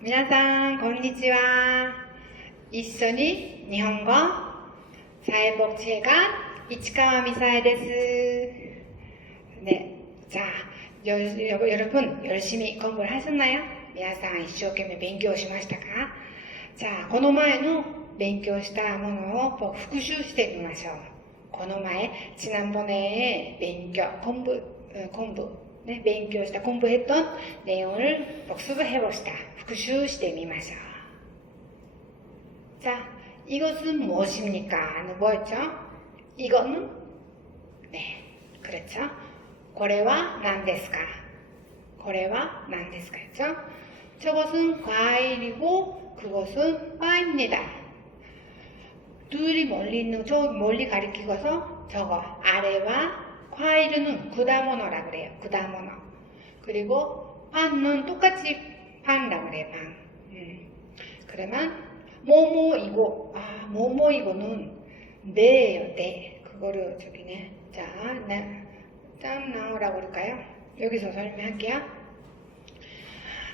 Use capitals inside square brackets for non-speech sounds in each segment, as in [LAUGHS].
皆さん、こんにちは。一緒に日本語、 사회복지회관 이치카와 미사에 데스. 네, 자, 여, 여, 여러분 열심히 공부를 하셨나요? 皆さん一生懸命勉強しましたかじゃあ、この前の勉強したものを復習してみましょう。この前、지난번에勉強, 공부, 어, 공 부, 네, 勉強した 공부했던 내용을 복습해 봅시다.復習してみましょう. 자, 이것은 무엇입니까? 뭐였죠? 이거는? 네, 그렇죠. これは何ですか?これは何ですか? 죠 저것은 과일이고 그것은 바입니다. 둘이 멀리 있는 저 멀리 가리키고서 저거 아래와 파일은 구다모노라 그래요. 구다모노. 그리고 판은 똑같이 판이라 그래요. 판. 음. 그러면 모모이고 아 모모이고는 네예요. 네. 그거를 저기네. 자, 네. 짬 나오라고 그럴까요? 여기서 설명할게요.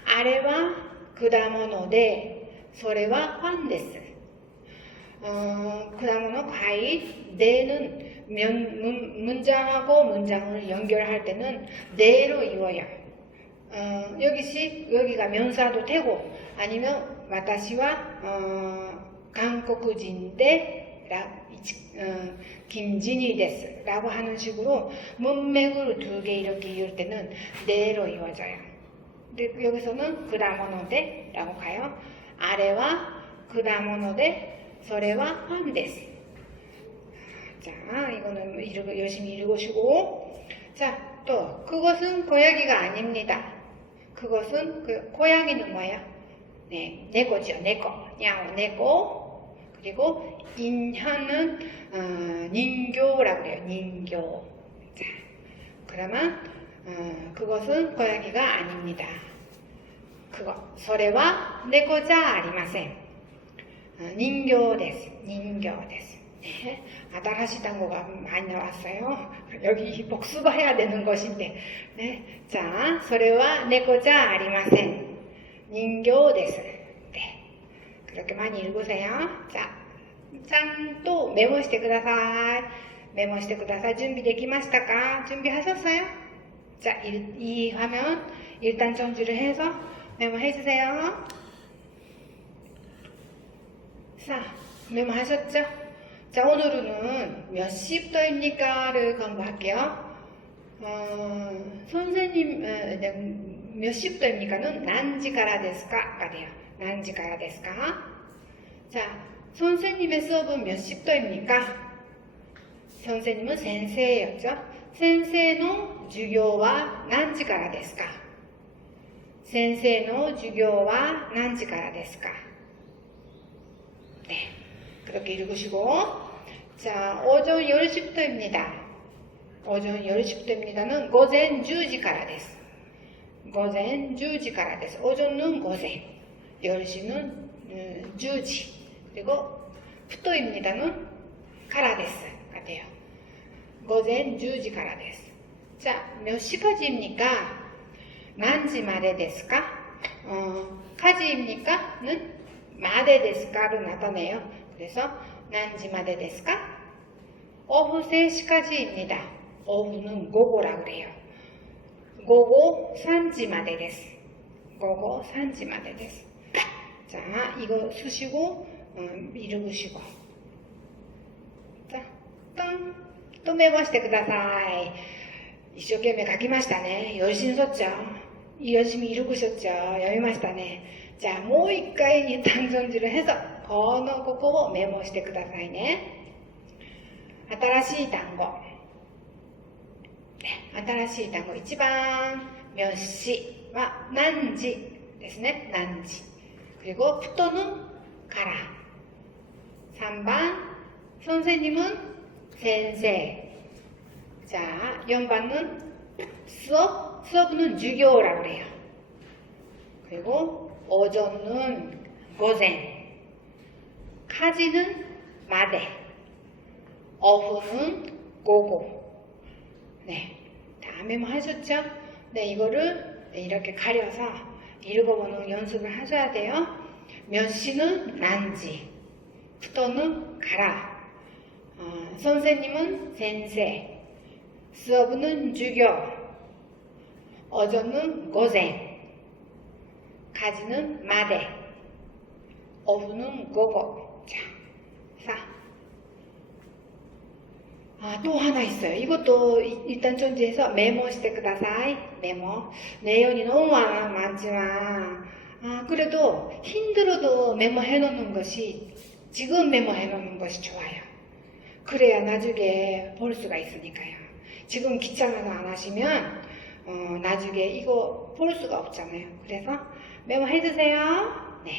아래와 구다모노데 소래와 네. 판데스. 네. 어, 구다모노 과일 네는 면, 문, 문장하고 문장을 연결할 때는 네로 이어요. 어, 여기시 여기가 면사도 되고 아니면 私は 어, 한국인인데 라, 어, 김진희 데스라고 하는 식으로 문맥을 두 개 이렇게 이을 때는 네로 이어져요. 근데 여기서는 그다모노데라고 가요. 아래와 그다모노데 それはパンです. 자, 이거는 읽, 열심히 읽으시고. 자, 또, 그것은 고양이가 아닙니다. 그것은, 그, 고양이는 뭐예요? 네, 내고죠, 내고. 야오, 내고. 그리고, 인현은, 어, 닌교라고 그래요, 닌교. 자, 그러면, 어, 그것은 고양이가 아닙니다. 그거, それは猫じゃありません.人形です. 인교 です. 네, 아다라시 단어가 많이 나왔어요. 여기 복습해야 되는 것인데. 네. 자, それは猫じゃありません. 인교 です. 네. 그렇게 많이 읽으세요. 자, 짠, 또 메모 してください. 메모 してください. 준비 できましたか? 준비하셨어요? 자, 이, 이 화면 일단 정지를 해서 메모해 주세요. 자, 메모하셨죠? 자, 오늘은 몇 시부터입니까를 공부할게요. 어, 선생님, 어, 네, 몇 시부터입니까는 난지가라 데스까가 돼요. 난지가라 데스까. 자, 선생님의 수업은 몇 시부터입니까? 선생님은 선생이었죠. 센세의 주교와 난지가라 데스까. 센세의 주교와 난지가라 데스까. 네. 그렇게 읽으시고. 자, 오전 10시부터입니다. 오전 10시부터입니다는 고젠 10시から です. 고젠 10시から です. 오전은 고젠, 10시는 음, 10시. 그리고 부터입니다는 から です.가 돼요. 고젠 10시から です. 자, 몇 시까지입니까? 난지 말에 ですか? 어, 까지입니까? 는 마데 데스까를 나타내요. 그래서 난지 마데 데스까? 오후 3시까지입니다. 오후는 고고라 그래요. 고고 3지 마데 데스. 고고 3지 마데 데스. 자, 이거 쓰시고 음, 읽으시고. 자, 뚱, 또 메모してください. 一生懸命書きましたね。열심히 썼죠. 열심히 읽으셨죠.読みましたね. 자, もう一回に単純字를 해서 このここをメモしてくださいね。新しい単語。新しい単語。1番、몇 시 は何時ですね。何時。그리고 부터는 가라. 3번, 선생님은 센세. 자, 4번은 수업, 수업은 주교라고 그래요. 그리고 오전은 고zen, 카지는 마대, 오후는 고고. 네, 다 메모하셨죠? 네, 이거를 이렇게 가려서 읽어보는 연습을 하셔야 돼요. 몇 시는 난지, 부터는 가라. 어, 선생님은 센세, 수업은 주교, 어조는 고생, 가지는 마대, 오후는 고고. 자, 사. 아, 또 하나 있어요. 이것도 일단 존재해서 메모 시대 그다사이 메모. 내용이 너무 많지만, 아, 그래도 힘들어도 메모해 놓는 것이, 지금 메모해 놓는 것이 좋아요. 그래야 나중에 볼 수가 있으니까요. 지금 귀찮아서 안 하시면, 어, 나중에 이거 볼 수가 없잖아요. 그래서 메모해 주세요. 네.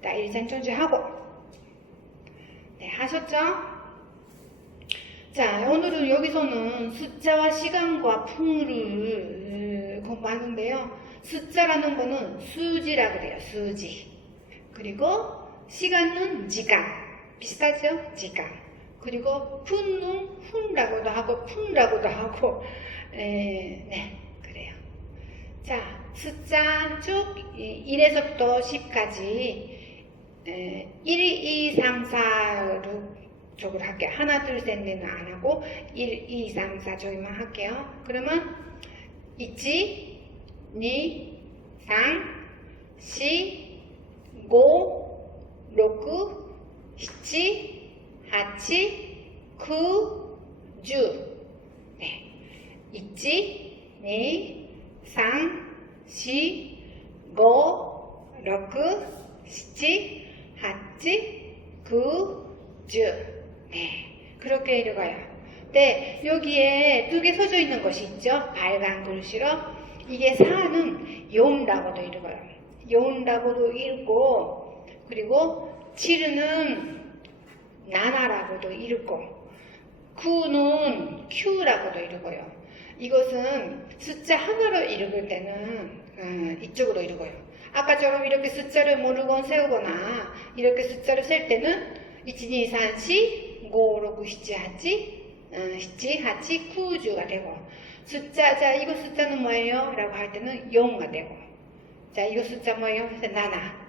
나 일단 존재하고, 네, 하셨죠? 자, 오늘은 여기서는 숫자와 시간과 풍을 공부하는데요. 숫자라는 거는 수지라 그래요. 수지. 그리고 시간은 지간. 비슷하죠? 지간. 그리고 푼은 훈라고도 하고 풍라고도 하고 에, 네, 그래요. 자, 숫자 쭉 1에서부터 10까지 1, 2, 3, 4, 6 쪽으로 할게요. 하나, 둘, 셋, 넷은 안 하고 1, 2, 3, 4 저기만 할게요. 그러면 1, 2, 3, 4, 5, 6, 7, 8, 9, 10. 네. 1, 2, 3, 4, 5, 6, 7, 8, 9, 10. 네. 그렇게 읽어요. 네. 여기에 두 개 써져 있는 것이 있죠. 빨간 글씨로. 이게 4는 용라고도 읽어요. 용라고도 읽고, 그리고 7은 나나라고도 읽고, 9는 Q라고도 읽어요. 이것은 숫자 하나로 읽을 때는 음, 이쪽으로 읽어요. 아까처럼 이렇게 숫자를 모르고 세우거나 이렇게 숫자를 셀 때는 1, 2, 3, 4, 5, 6, 7, 8, 음, 7, 8, 9, 10가 되고 숫자, 자 이거 숫자는 뭐예요? 라고 할 때는 0가 되고 자 이거 숫자 뭐예요? 그래서 나나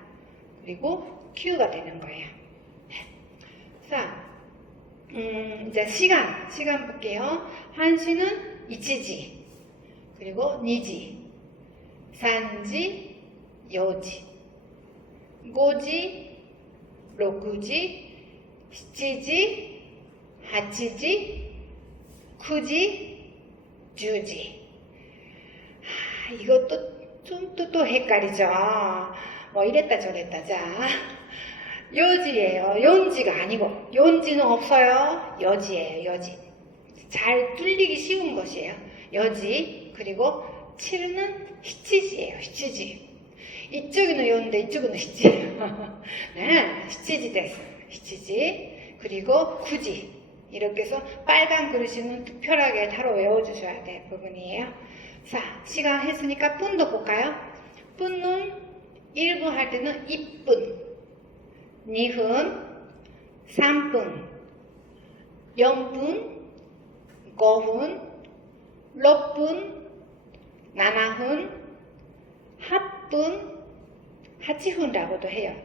그리고 Q가 되는 거예요. 자, 음, 이제 시간, 시간 볼게요. 1시는 2지, 그리고 2지, 3지, 4지, 5지, 6지, 7지, 8지, 9지, 10지. 아, 이것도 좀 또 또 헷갈리죠. 뭐 이랬다 저랬다. 자, 요지예요. 연지가 아니고 연지는 없어요. 여지예요. 여지. 잘 뚫리기 쉬운 것이에요. 여지 그리고 7은 히치지예요. 히치지. 이쪽은 연데 이쪽은 히치예요. [LAUGHS] 네, 히치지 됐어요. 히치지. 그리고 구지. 이렇게 해서 빨간 그릇이는 특별하게 따로 외워주셔야 될 부분이에요. 자, 시간 했으니까 분도 볼까요? 분은 1분 할 때는 2분. 2분, 3분, 0분, 5분, 6분, 7분, 8분, 8분이라고도 해요.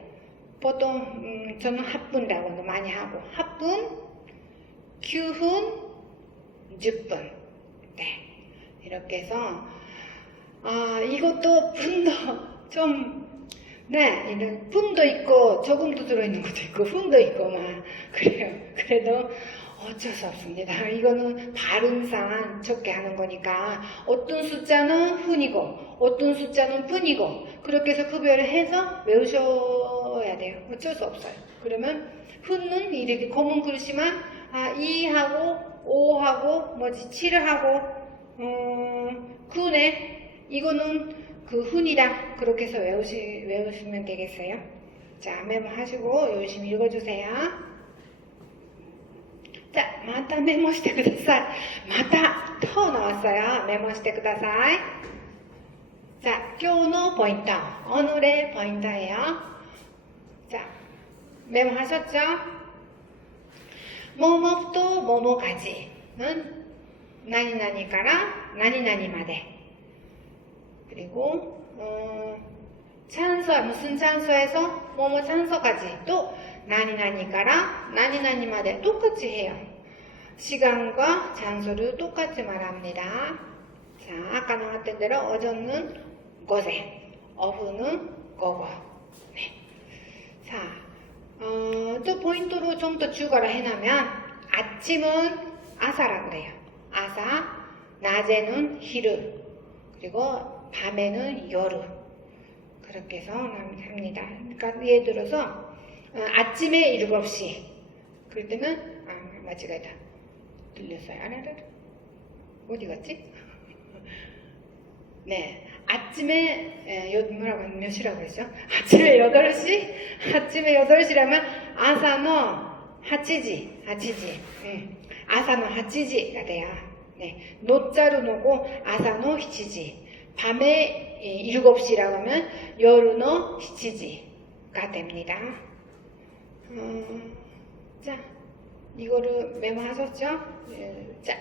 보통 음, 저는 8분이라고도 많이 하고 8분, 9분, 10분. 네. 이렇게 해서 아, 이것도 분도 [LAUGHS] 좀 네, 이런 품도 있고 조금도 들어있는 것도 있고 흠도 있고 막 그래요. 그래도 어쩔 수 없습니다. [LAUGHS] 이거는 발음상 적게 하는 거니까 어떤 숫자는 훈이고 어떤 숫자는 분이고 그렇게 해서 구별을 해서 외우셔야 돼요. 어쩔 수 없어요. 그러면 훈은 이렇게 검은 글씨만 아, 2하고 5하고 뭐지 7을 하고 음, 9네 이거는 그 훈이다 그렇게 해서 외우시, 외우시면 되겠어요. 자 메모하시고 열심히 읽어주세요. 자, またメモしてください。また、と나왔어요。メモしてください。자、 今日のポイント。 오늘의 포인트예요. 자, 메모하셨죠? 뭐뭐부터 뭐뭐까지는 나니나니から何々まで 그리고 어, 찬서, 무슨 찬서에서 뭐뭐 찬서까지 또 나니나니가라 나니나니まで 똑같이 해요. 시간과 장소를 똑같이 말합니다. 자, 아까 나왔던 대로 어전은 고세, 어후는 고고. 네. 자, 어, 또 포인트로 좀 더 추가를 해놓으면 아침은 아사라 그래요. 아사, 낮에는 히르, 그리고 밤에는 여루. 그렇게 해서 합니다. 그러니까 예를 들어서 어, 아침에 7시 그럴 때는 아 맞지가다 들렸어요. 아라라 어디 갔지? [LAUGHS] 네 아침에 에, 여, 뭐라고 몇 시라고 그랬죠? [LAUGHS] 아침에 8시? 아침에 8시라면 아사노 8시 8시 음, 아사노 8시가 돼요. 네, 노자로 놓고 아사노 7시 밤에 7시라고 하면 여루노 7시가 됩니다. 음, 자, 이거를 메모하셨죠? 예, 자,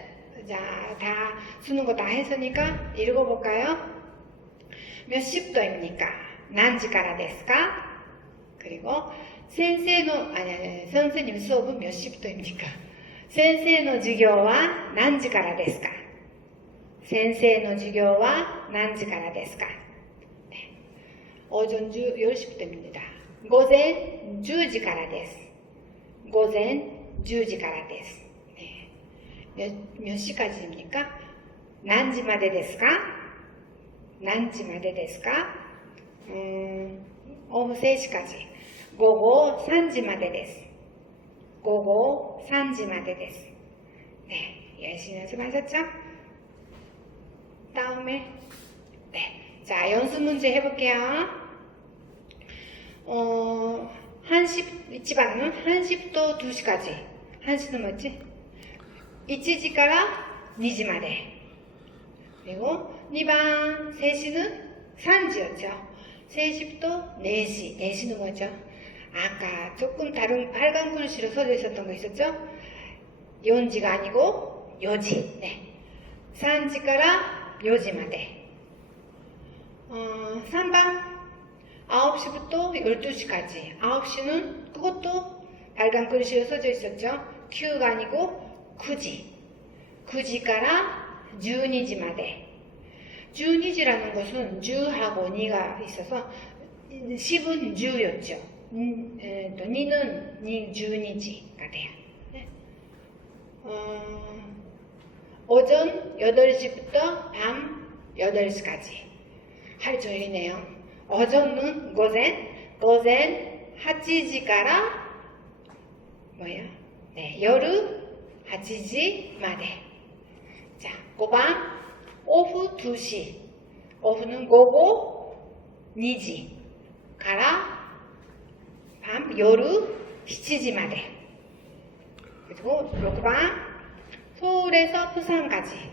자, 다 쓰는 거 다 했으니까 읽어볼까요? 몇 시부터입니까? 난지가라 ですか? 그리고 先生の, 아니, 아니, 선생님 수업은 몇 시부터입니까? 先生の授業は何時からですか?先生の授業は何時からですか? 네. 오전 10시부터입니다. 午前10時からです。午前10時からです。ね、몇, 몇 시까지입니까? 何時までですか何時までですか 음, 오후 3시까지. 午後3時までです。午後3時までです。네, 열심히 연습하셨죠? 다음에 네, 자 연습 문제 해볼게요. 어, 1시, 1番은 1시부터 2시까지. 1시는 뭐지? 1시から2時まで. 그리고 2번 3시는 3시였죠. 3시부터 4시. 4시는 뭐죠? 아까 조금 다른 빨간 글씨로 써져 있었던 거 있었죠? 4시가 아니고 4시. 네. 3시から4時まで. 어, 3번 9시부터 12시까지. 9시는 그것도 빨간 글씨로 써져 있었죠. Q가 아니고 9시. 9시から 12시마대. 12시라는 것은 10하고 2가 있어서 10은 10였죠. 음, 에, 또 2는 2, 12시가 돼요. 네. 어, 오전 8시부터 밤 8시까지. 하루 종일이네요. 오전은 고젠, 고젠 8시から 뭐야? 네,夜 8시마대. 자, 5번 오후 2시. 오후는 고고 2시から밤夜 7시마대. 그리고 6번 서울에서 부산까지.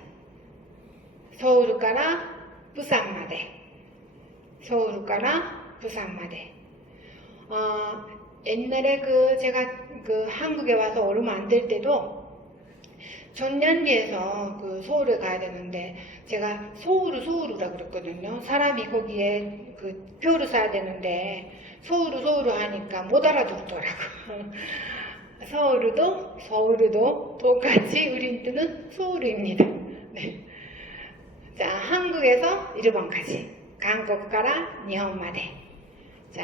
서울から 부산마대. 서울から 부산 마대. 어, 옛날에 그 제가 그 한국에 와서 얼마 안 될 때도 전년기에서 그 서울에 가야 되는데 제가 서울을 서울이라 그랬거든요. 사람이 거기에 그 표를 사야 되는데 서울을 서울을 하니까 못 알아듣더라고. [LAUGHS] 서울도 서울도 똑같이 우리한테는 서울입니다. 네. 자, 한국에서 일본까지, 한국から日本まで. 자,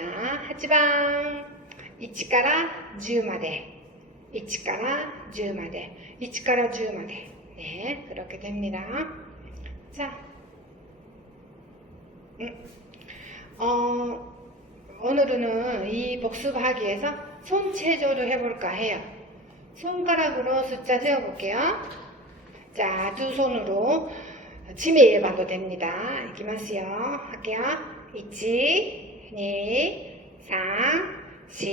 8번 1から 10まで. 1から 10まで. 1から 10まで. 네, 그렇게 됩니다. 자, 음, 어, 오늘은 이 복습하기에서 손체조를 해볼까 해요. 손가락으로 숫자 세어볼게요. 자, 두 손으로 치매 봐도 됩니다. 이기마시요. 할게요. 1, 2, 3, 4,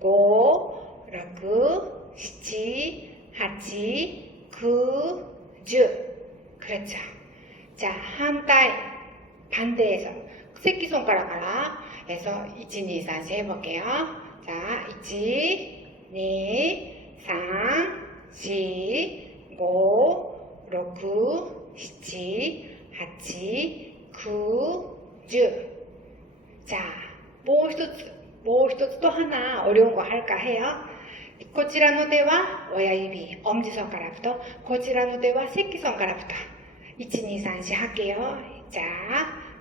5, 6, 7, 8, 9, 10. 그렇죠. 자, 한달 반대에서 새끼손가락 하나 해서 1, 2, 3, 4 해볼게요. 자, 1, 2, 3, 4, 5, 6, 7, 8, 9, 10. 자, もう一つ、もう一つと花、おりょんごはるかへよ。こちらの手は親指、엄지손가락부터、こちらの手は새끼손가락부터。1、2、3、4 할게요。 자、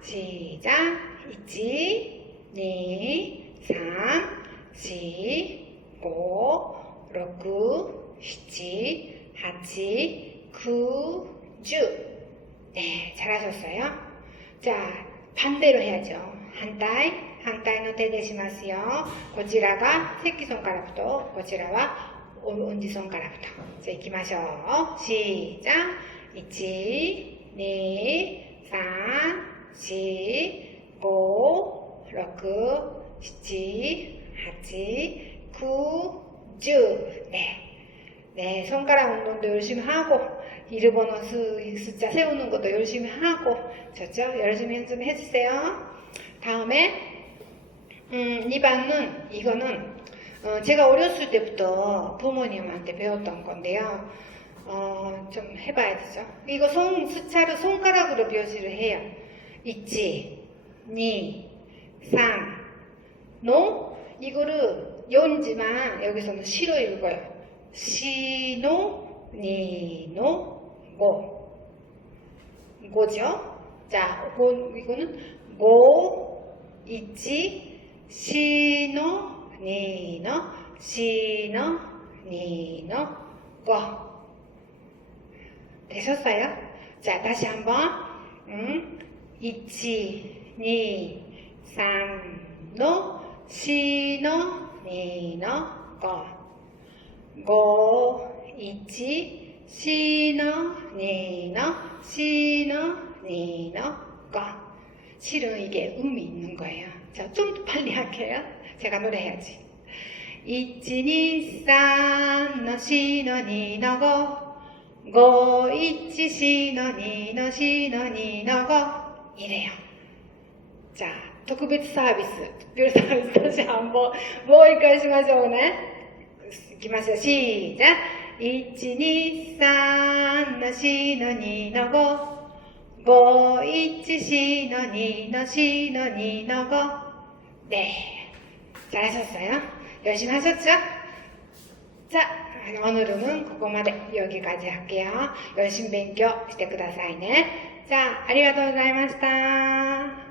시작。1、2、3、4、5、6、7、8、9、 10。 네, 잘하셨어요. 자, 반대로 해야죠. 한따이, 한따이의 대 대시마스요. 고지라가 새끼손가락부터, 고지라와 엄지손가락부터. 자, 이기마셔. 시작. 1, 2, 3, 4, 5, 6, 7, 8, 9, 10. 네. 네, 손가락 운동도 열심히 하고, 일본어 수, 숫자 세우는 것도 열심히 하고, 좋죠? 열심히 연습 해주세요. 다음에, 음, 2番은, 이거는, 어, 제가 어렸을 때부터 부모님한테 배웠던 건데요. 어, 좀 해봐야 되죠. 이거 손, 숫자로 손가락으로 표시를 해요. 있지, 니, 상, 노, 이거를 연지만 여기서는 시로 읽어요. 시노, 니노, 고. 고죠? 자, 고, 이거는 고, 있지, 시노, 니노, 시노, 니노, 고. 되셨어요? 자, 다시 한번. 음, 있지, 니, 산, 노, 시노, 니노, 고. 고, 있지, 시너 니너 시너 니너 거 실은 이게 음이 있는 거예요. 자, 좀 더 빨리 할게요. 제가 노래해야지. 이치니 산너 시너 니너 고 고이치 시너 니너 시너 니너 고 이래요. 자, 특별 서비스, 특별 서비스 다시 한번 모이까지 마저 오네. 이기 마세요. 시작. 1,2,3の4の2の5 5,1,4の2の4の2の5。で、大卒だよ。よし、大卒よ。さあ、おぬるむん、ここまで。よきかじはけよ。よし、勉強してくださいね。さあ、ありがとうございました。